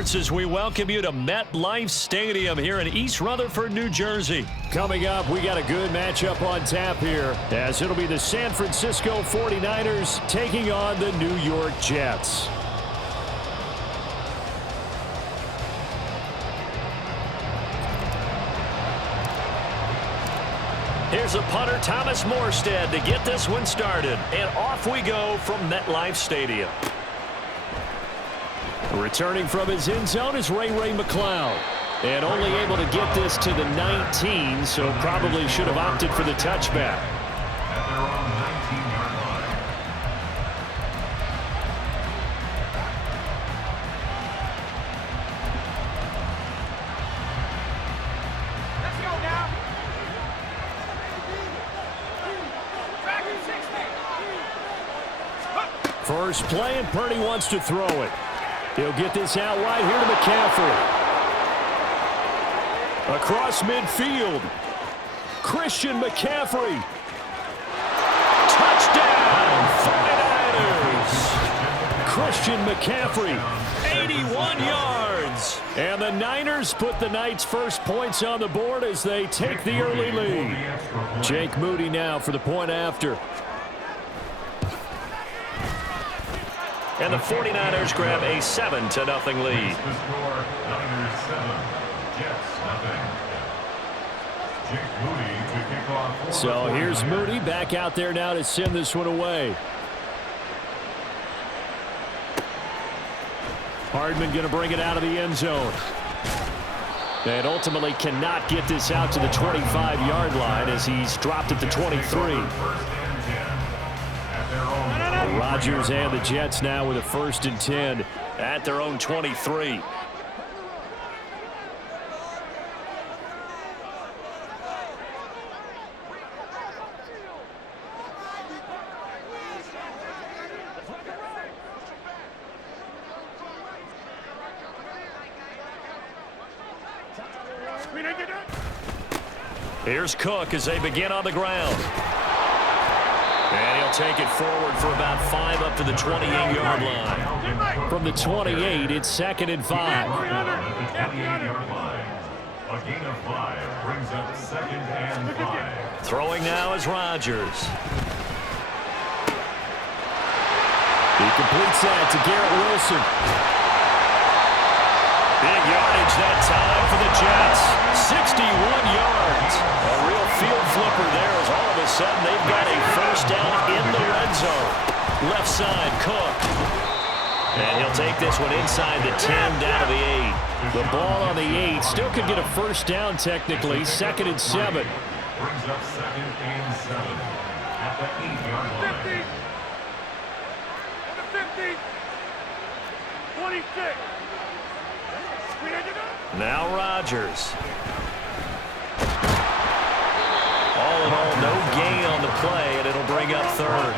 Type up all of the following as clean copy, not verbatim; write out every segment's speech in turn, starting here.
sports as we welcome you to MetLife Stadium here in East Rutherford, New Jersey. Coming up, we got a good matchup on tap here, as it'll be the San Francisco 49ers taking on the New York Jets. Here's a punter, Thomas Morstead, to get this one started. And off we go from MetLife Stadium. Returning from his end zone is Ray McCloud. And only able to get this to the 19, so probably should have opted for the touchback. First play, and Purdy wants to throw it. He'll get this out wide here to McCaffrey. Across midfield. Christian McCaffrey. Touchdown, 49ers. Christian McCaffrey, 81 yards. And the Niners put the Knights' first points on the board as they take the early lead. Jake Moody now for the point after. And the 49ers grab a 7-0 lead. So here's Moody back out there now to send this one away. Hardman going to bring it out of the end zone. And ultimately cannot get this out to the 25-yard line as he's dropped at the 23. Rodgers and the Jets now with a 1st and 10 at their own 23. Here's Cook as they begin on the ground. And he'll take it forward for about 5 up to the 28-yard line. From the 28, it's 2nd and 5. A gain of 5 brings up 2nd and 5. Throwing now is Rodgers. He completes that to Garrett Wilson. Big yardage that time for the Jets. 61 yards. A real field flipper there as all of a sudden they've got a 1st down in the red zone. Left side, Cook. And he'll take this one inside the 10 down to the 8. The ball on the 8 still could get a 1st down technically. 2nd and 7. Brings up 2nd and 7 at the 8-yard line. 50. 26. Now Rodgers. All in all, no gain on the play, and it'll bring up 3rd.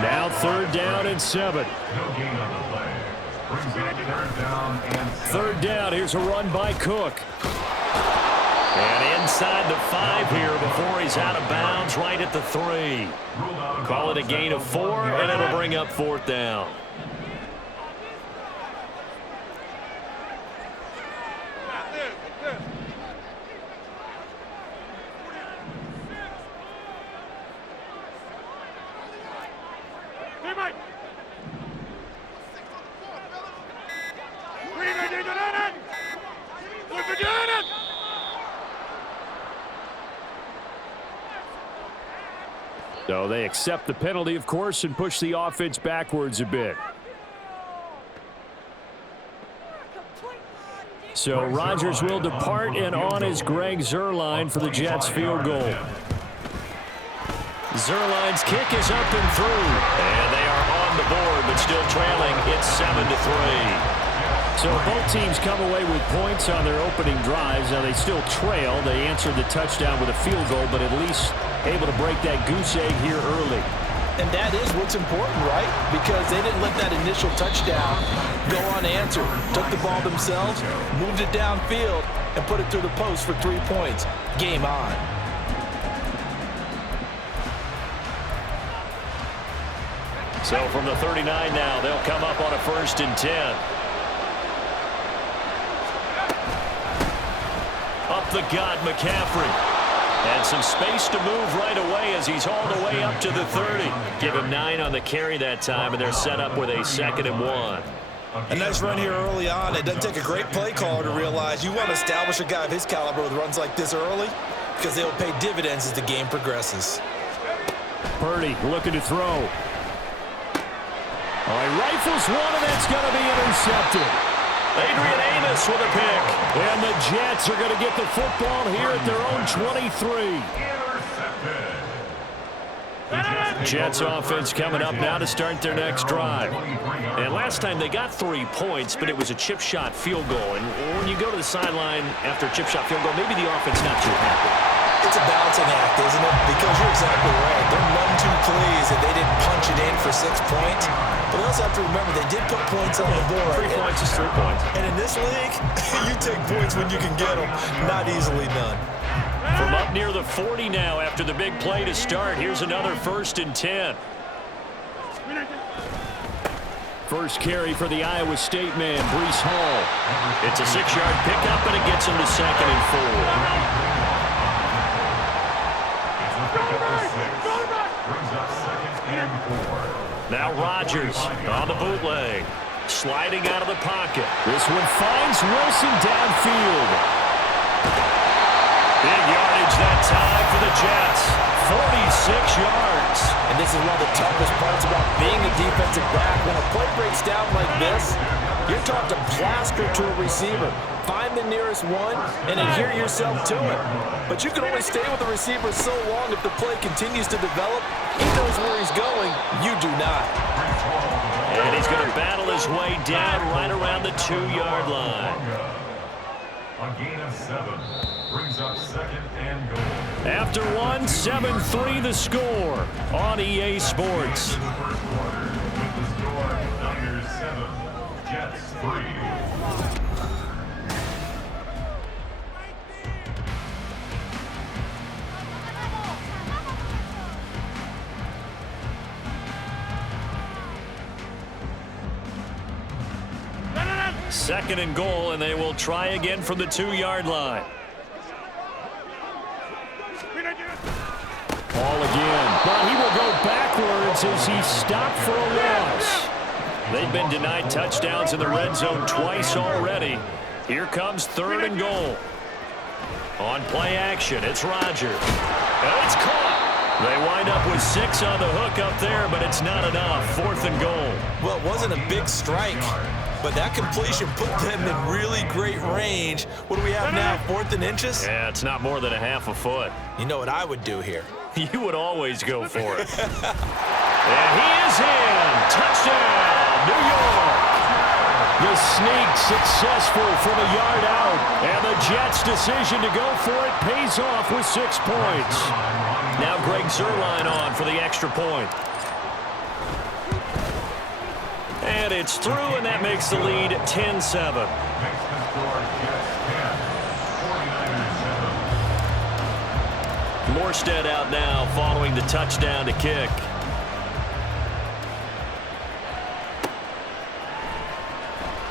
Now 3rd down and 7. No gain on the play. Brings up 3rd down and 7. 3rd down. Here's a run by Cook. And inside the 5 here before he's out of bounds right at the 3. Call it a gain of 4, and it'll bring up 4th down. So they accept the penalty, of course, and push the offense backwards a bit. So Rodgers will depart, and on is Greg Zuerlein for the Jets field goal. Zuerlein's kick is up and through. And they are on the board, but still trailing. It's 7-3. So both teams come away with points on their opening drives. Now they still trail. They answered the touchdown with a field goal, but at least able to break that goose egg here early. And that is what's important, right? Because they didn't let that initial touchdown go unanswered. Took the ball themselves, moved it downfield, and put it through the post for 3 points. Game on. So from the 39 now, they'll come up on a 1st and 10. Up the gut, McCaffrey. And some space to move right away as he's hauled away up to the 30. Give him 9 on the carry that time, and they're set up with a 2nd and 1. A nice run here early on. It doesn't take a great play caller to realize you want to establish a guy of his caliber with runs like this early because they'll pay dividends as the game progresses. Purdy looking to throw. All right, rifles one, and that's going to be intercepted. Adrian Amos with a pick. And the Jets are going to get the football here at their own 23. Jets offense coming up now to start their next drive. And last time they got 3 points, but it was a chip shot field goal. And when you go to the sideline after a chip shot field goal, maybe the offense not too happy. It's a balancing act, isn't it? Because you're exactly right. They're none too pleased that they didn't punch it in for 6 points. But you also have to remember they did put points on the board. 3 points is 3 points. And in this league, you take points when you can get them. Not easily done. From up near the 40 now after the big play to start. Here's another 1st and 10. First carry for the Iowa State man, Breece Hall. It's a 6-yard pickup, and it gets him to 2nd and 4. Now Rodgers on the bootleg. Sliding out of the pocket. This one finds Wilson downfield. Big yardage that time for the Jets. 46 yards. And this is one of the toughest parts about being a defensive back. When a play breaks down like this, you're taught to plaster to a receiver. Find the nearest one and adhere yourself to it. But you can only stay with the receiver so long if the play continues to develop. He knows where he's going. You do not. And he's going to battle his way down right around the 2-yard line. A gain of 7 brings up 2nd and goal. After 1, 7-3 the score on EA Sports. The first quarter with the score Niners 7, Jets 3. Second and goal, and they will try again from the 2-yard line. Ball again, but he will go backwards as he stopped for a loss. They've been denied touchdowns in the red zone twice already. Here comes 3rd and goal. On play action, it's Rodgers. And it's caught. They wind up with 6 on the hook up there, but it's not enough. 4th and goal. Well, it wasn't a big strike, but that completion put them in really great range. What do we have now, 4th and inches? Yeah, it's not more than a half a foot. You know what I would do here? You would always go for it. And he is in. Touchdown, New York. The sneak successful from a yard out. And the Jets' decision to go for it pays off with 6 points. Now Greg Zuerlein on for the extra point. And it's through, and that makes the lead 10-7. Morstead out now following the touchdown to kick.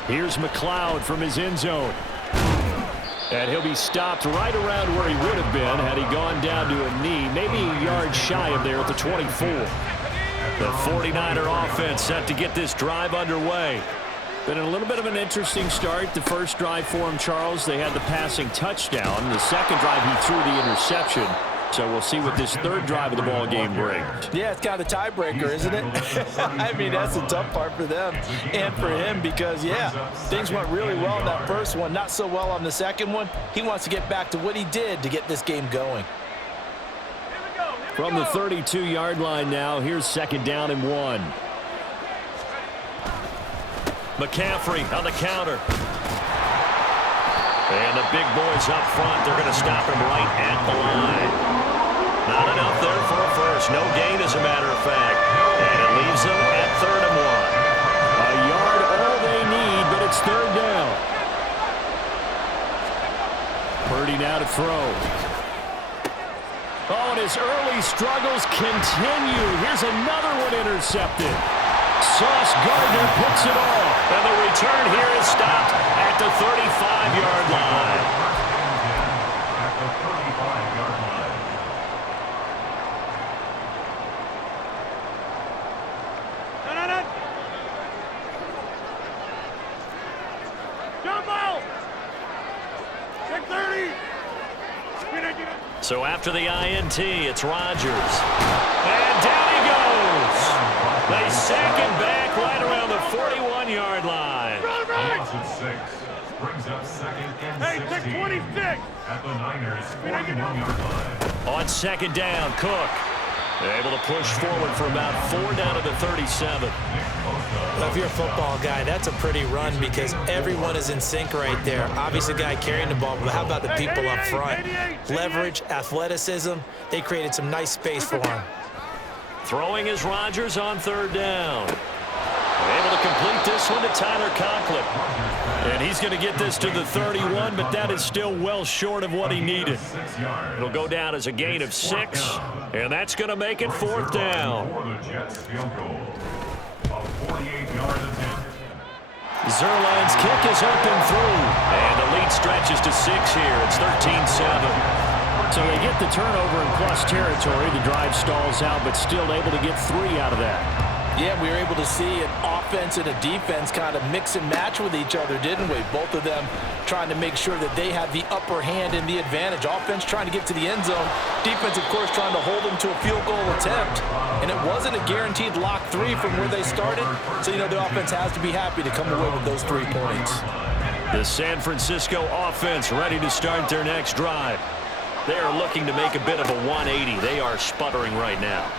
Here's McLeod from his end zone. And he'll be stopped right around where he would have been had he gone down to a knee, maybe a yard shy of there at the 24. The 49er offense set to get this drive underway. Been a little bit of an interesting start. The first drive for him, Charles, they had the passing touchdown. The second drive, he threw the interception. So we'll see what this 3rd drive of the ball game brings. Yeah, it's kind of a tiebreaker, isn't it? I mean, that's the tough part for them and for him because, yeah, things went really well in that first one, not so well on the second one. He wants to get back to what he did to get this game going. From the 32-yard line now, here's 2nd down and 1. McCaffrey on the counter. And the big boys up front, they're going to stop him right at the line. Not enough there for a first. No gain, as a matter of fact. And it leaves them at 3rd and 1. A yard all they need, but it's 3rd down. Purdy now to throw. Oh, and his early struggles continue. Here's another one intercepted. Sauce Gardner picks it off. And the return here is stopped at the 35-yard line. So after the INT, it's Rodgers. And down he goes. They sack him back right around the 41-yard line. Gains of 6. Brings up second and 16. 26. At the Niners' 41-yard line. On second down, Cook. Able to push forward for about 4 down to the 37. Well, if you're a football guy, that's a pretty run because everyone is in sync right there. Obviously, the guy carrying the ball, but how about the people up front? Leverage, athleticism, they created some nice space for him. Throwing is Rodgers on third down. Able to complete this one to Tyler Conklin. And he's going to get this to the 31, but that is still well short of what he needed. It'll go down as a gain of 6, and that's going to make it 4th down. Zerline's kick is up and through, and the lead stretches to 6 here. It's 13-7. So they get the turnover in plus territory. The drive stalls out, but still able to get 3 out of that. Yeah, we were able to see an offense and a defense kind of mix and match with each other, didn't we? Both of them trying to make sure that they had the upper hand and the advantage. Offense trying to get to the end zone. Defense, of course, trying to hold them to a field goal attempt. And it wasn't a guaranteed lock 3 from where they started. So, you know, the offense has to be happy to come away with those 3 points. The San Francisco offense ready to start their next drive. They are looking to make a bit of a 180. They are sputtering right now.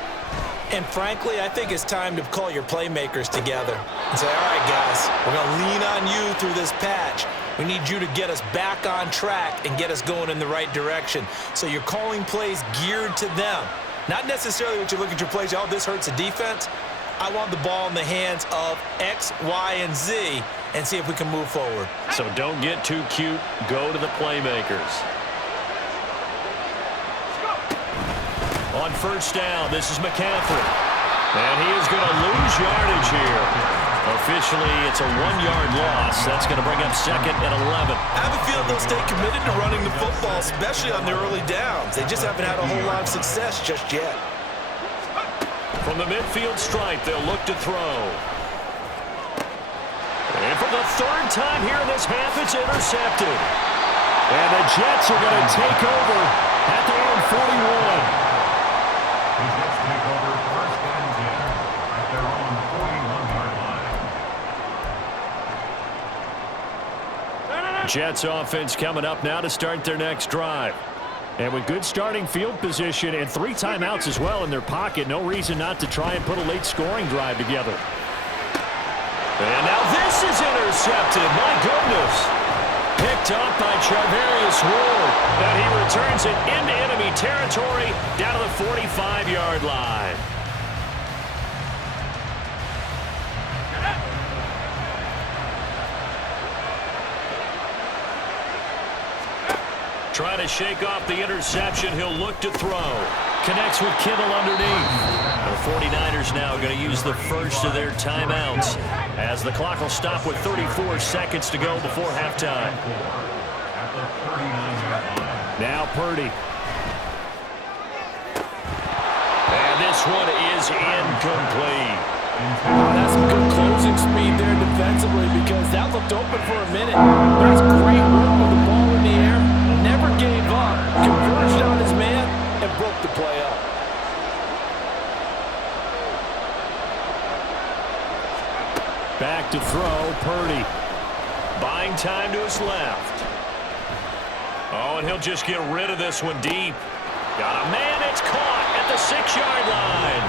And frankly, I think it's time to call your playmakers together and say, all right, guys, we're going to lean on you through this patch. We need you to get us back on track and get us going in the right direction. So you're calling plays geared to them. Not necessarily what you look at your plays, oh, this hurts the defense. I want the ball in the hands of X, Y, and Z and see if we can move forward. So don't get too cute. Go to the playmakers. On first down, this is McCaffrey. And he is going to lose yardage here. Officially, it's a 1-yard loss. That's going to bring up 2nd and 11. I have a feeling they'll stay committed to running the football, especially on their early downs. They just haven't had a whole lot of success just yet. From the midfield stripe, they'll look to throw. And for the 3rd time here in this half, it's intercepted. And the Jets are going to take over at their own 41. The Jets take over 1st and 10 at their own 41-yard line. Jets offense coming up now to start their next drive. And with good starting field position and 3 timeouts as well in their pocket, no reason not to try and put a late scoring drive together. And now this is intercepted. My goodness. Picked up by Charvarius Ward. And he returns it into enemy territory down to the 45-yard line. Trying to shake off the interception. He'll look to throw. Connects with Kittle underneath. The 49ers now going to use the first of their timeouts as the clock will stop with 34 seconds to go before halftime. Now Purdy. And this one is incomplete. That's some good closing speed there defensively because that looked open for a minute. That's great work with the ball in the air. Never gave up. Converged on his man and broke the play up. Back to throw, Purdy. Buying time to his left. Oh, and he'll just get rid of this one deep. Got a man, it's caught at the 6-yard line.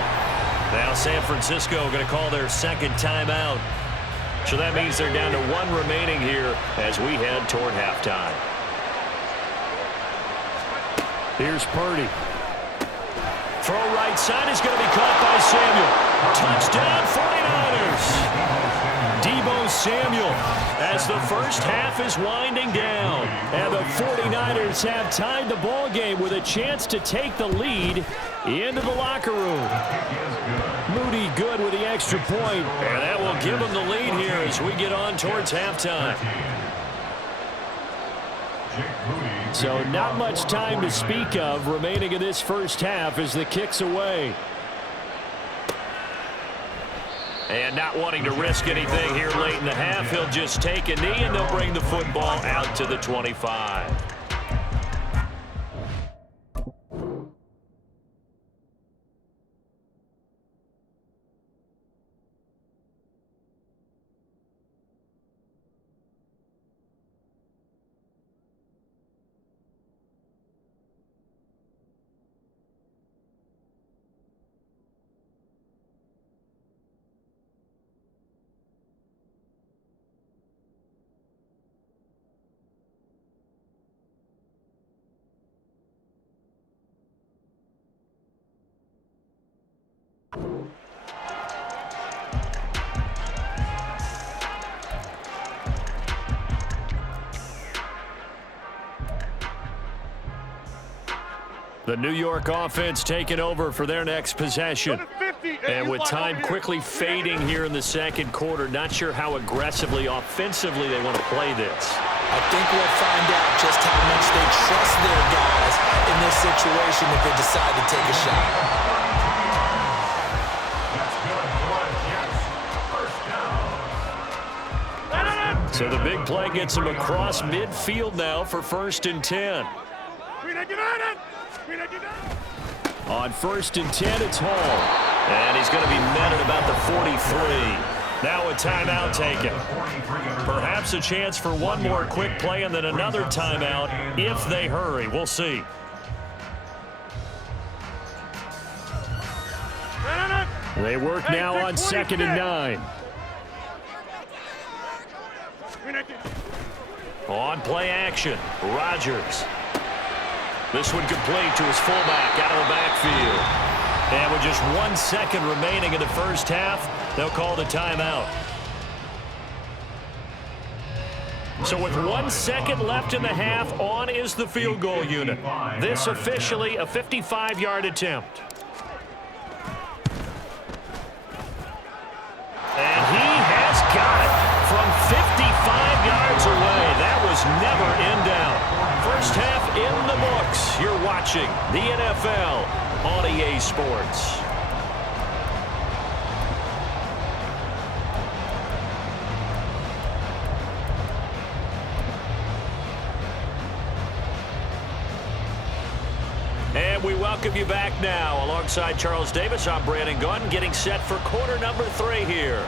Now San Francisco going to call their 2nd timeout. So that means they're down to 1 remaining here as we head toward halftime. Here's Purdy. Throw right side is going to be caught by Samuel. Touchdown 49ers. Deebo Samuel as the first half is winding down. And the 49ers have tied the ball game with a chance to take the lead into the locker room. Moody good with the extra point. And that will give them the lead here as we get on towards halftime. So not much time to speak of remaining in this first half as the kick's away. And not wanting to risk anything here late in the half, he'll just take a knee, and they'll bring the football out to the 25. The New York offense taking over for their next possession. And with time quickly fading here in the second quarter, not sure how aggressively, offensively they want to play this. I think we'll find out just how much they trust their guys in this situation if they decide to take a shot. So the big play gets him across midfield now for 1st and 10. On 1st and 10, it's Hall. And he's going to be met at about the 43. Now a timeout taken. Perhaps a chance for one more quick play and then another timeout if they hurry. We'll see. They work now on 2nd and 9. On play action, Rodgers. This one complete to his fullback out of the backfield. And with just 1 second remaining in the first half, they'll call the timeout. So with 1 second left in the half, on is the field goal unit. This officially a 55-yard attempt. And he has got it from 55 yards away. That was never in doubt. First half in the books. You're watching the NFL on EA Sports. And we welcome you back now. Alongside Charles Davis, I'm Brandon Gunn, getting set for quarter number 3 here.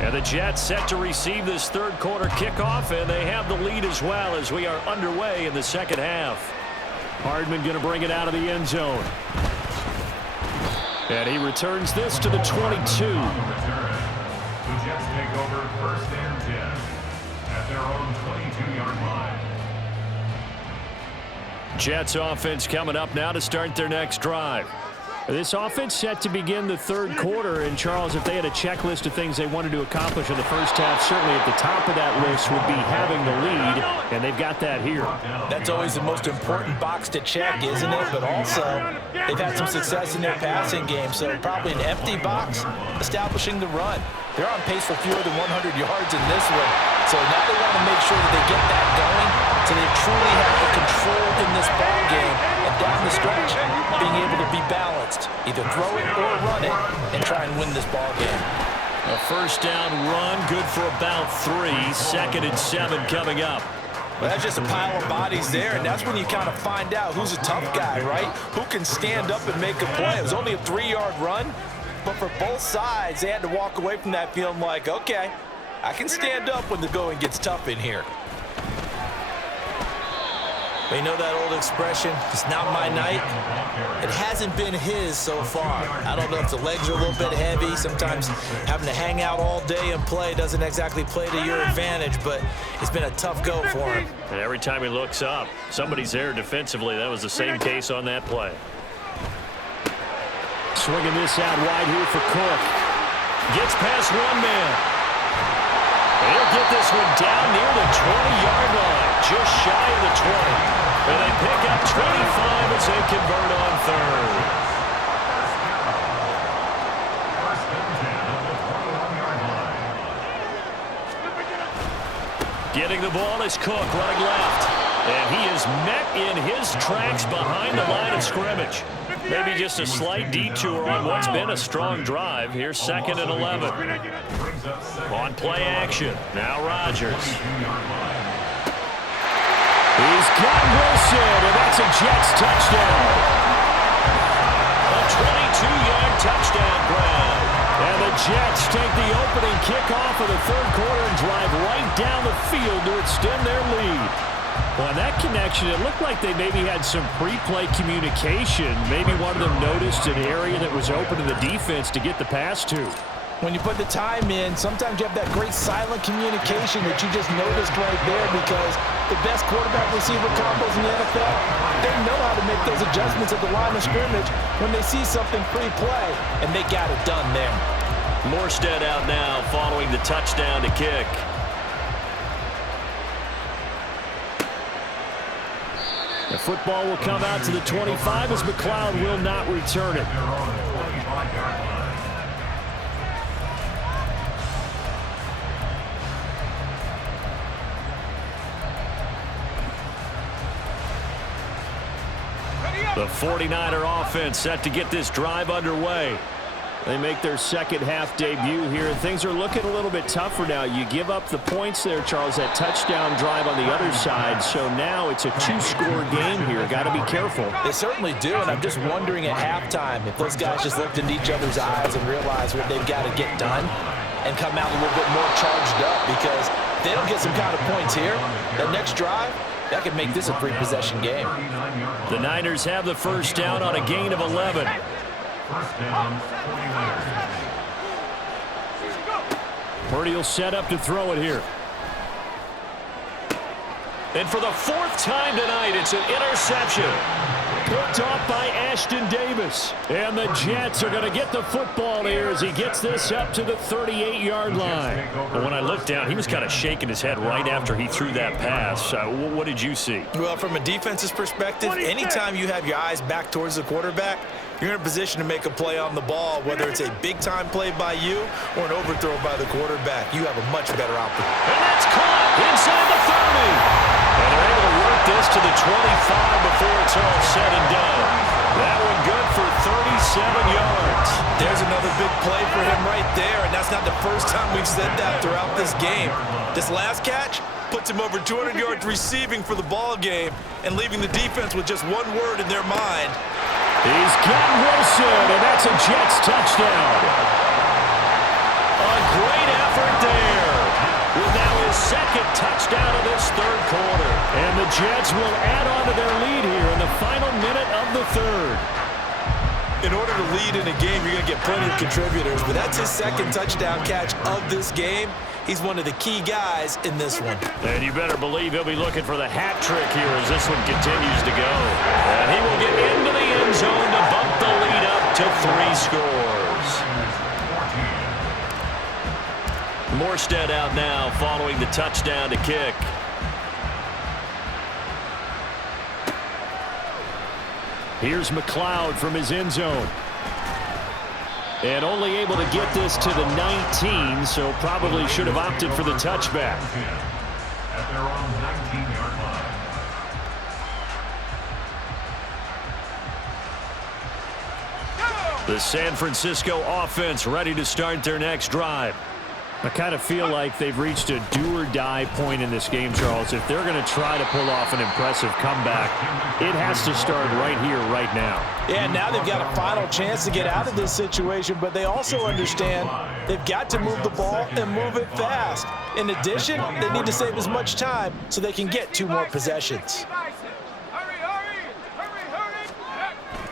And the Jets set to receive this third quarter kickoff, and they have the lead as well as we are underway in the second half. Hardman going to bring it out of the end zone. And he returns this to the 22. The Jets take over 1st and 10 at their own 22-yard line. Jets offense coming up now to start their next drive. This offense set to begin the third quarter, and Charles, if they had a checklist of things they wanted to accomplish in the first half, certainly at the top of that list would be having the lead, and they've got that here. That's always the most important box to check, isn't it? But also, they've had some success in their passing game, so probably an empty box establishing the run. They're on pace for fewer than 100 yards in this one, so now they want to make sure that they get that going so they truly have the control in this ball game, and down the stretch, being able to be balanced, either throw it or run it, and try and win this ball game. A first down run, good for about 3. 2nd and 7 coming up. Well, that's just a pile of bodies there, and that's when you kind of find out who's a tough guy, right? Who can stand up and make a play. It was only a 3-yard run, but for both sides, they had to walk away from that feeling like, okay, I can stand up when the going gets tough in here. You know that old expression, it's not my night? It hasn't been his so far. I don't know if the legs are a little bit heavy. Sometimes having to hang out all day and play doesn't exactly play to your advantage, but it's been a tough go for him. And every time he looks up, somebody's there defensively. That was the same case on that play. Swinging this out wide here for Cook. Gets past one man. He'll get this one down near the 20-yard line, just shy of the 20. And they pick up 25 as they convert on third. Getting the ball is Cook running left. And he is met in his tracks behind the line of scrimmage. Maybe just a slight detour on what's been a strong drive. Here's 2nd and 11. On play action. Now Rodgers. He's got Wilson, and that's a Jets touchdown. A 22-yard touchdown grab. And the Jets take the opening kickoff of the third quarter and drive right down the field to extend their lead. Well, on that connection, it looked like they maybe had some pre-play communication. Maybe one of them noticed an area that was open to the defense to get the pass to. When you put the time in, sometimes you have that great silent communication that you just noticed right there, because the best quarterback-receiver combos in the NFL, they know how to make those adjustments at the line of scrimmage when they see something pre-play, and they got it done there. Morstead out now following the touchdown to kick. The football will come out to the 25 as McLeod will not return it. The 49er offense set to get this drive underway. They make their second half debut here, and things are looking a little bit tougher now. You give up the points there, Charles, that touchdown drive on the other side, so now it's a two-score game here. Got to be careful. They certainly do, and I'm just wondering at halftime if those guys just looked into each other's eyes and realized what they've got to get done and come out a little bit more charged up, because if they don't get some kind of points here, that next drive, that could make this a three-possession game. The Niners have the first down on a gain of 11. First down, 49ers. Purdy will set up to throw it here. And for the fourth time tonight, it's an interception. Picked off by Ashton Davis. And the Jets are going to get the football here as he gets this up to the 38-yard line. But when I looked down, he was kind of shaking his head right after he threw that pass. What did you see? Well, from a defense's perspective, anytime you have your eyes back towards the quarterback, you're in a position to make a play on the ball, whether it's a big-time play by you or an overthrow by the quarterback. You have a much better opportunity. And that's caught inside the 30. And they're able to work this to the 25 before it's all said and done. That one good for 37 yards. There's another big play for him right there, and that's not the first time we've said that throughout this game. This last catch puts him over 200 yards receiving for the ball game and leaving the defense with just one word in their mind. He's got Wilson, and that's a Jets touchdown. A great effort there. With now his second touchdown of this third quarter. And the Jets will add on to their lead here in the final minute of the third. In order to lead in a game, you're going to get plenty of contributors, but that's his second touchdown catch of this game. He's one of the key guys in this one. And you better believe he'll be looking for the hat trick here as this one continues to go. And he will get into the end zone to bump the lead up to 3 scores. Morstead out now following the touchdown to kick. Here's McLeod from his end zone. And only able to get this to the 19, so probably should have opted for the touchback. At their own 19-yard line. The San Francisco offense ready to start their next drive. I kind of feel like they've reached a do-or-die point in this game, Charles. If they're going to try to pull off an impressive comeback, it has to start right here, right now. Yeah, now they've got a final chance to get out of this situation, but they also understand they've got to move the ball and move it fast. In addition, they need to save as much time so they can get 2 more possessions.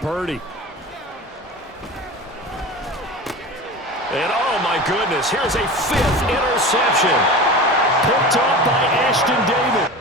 Purdy. And oh my goodness, here's a 5th interception. Picked off by Ashton Davis.